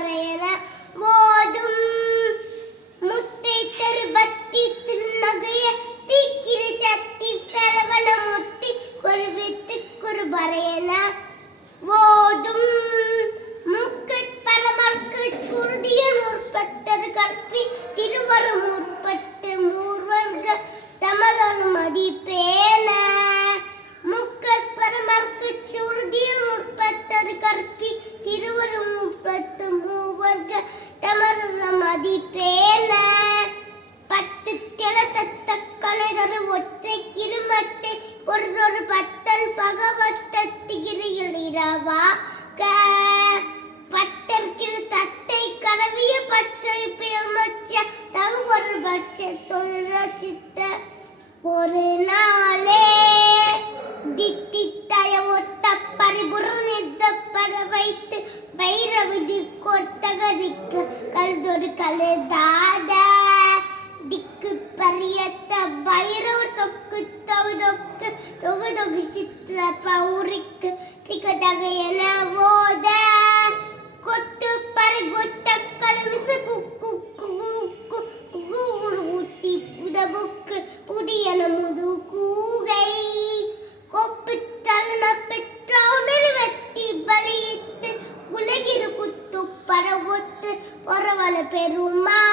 பறையன போதும் முத்தை தருபத்தி திருநகைய தீக்கிர சத்தி சரவண முத்தி குருவித்து குருபறையன போதும் முக்கு பரமர்க்கு திருவரும் உற்பத்தும் மர்க்க தமர மதி பேல பத்து தில தத்த கணைதரு ஒற்றை கிருமத்தை பொறுதொரு பத்தன் பகவத்தத்திகிரி தத்தை கரவிய பச்சை பேமச்ச தகு ஒரு பட்ச தொழில சித்த வைத்து பைரவிதி கொர்த்தகதிக்கு கல்தொரு கழுதாத திக்கு பரியத்த பைரவர் சொக்கு தொகுதொக்கு தொகுதொகு சித்த பௌரிக்கு திகதகையனா per un mare.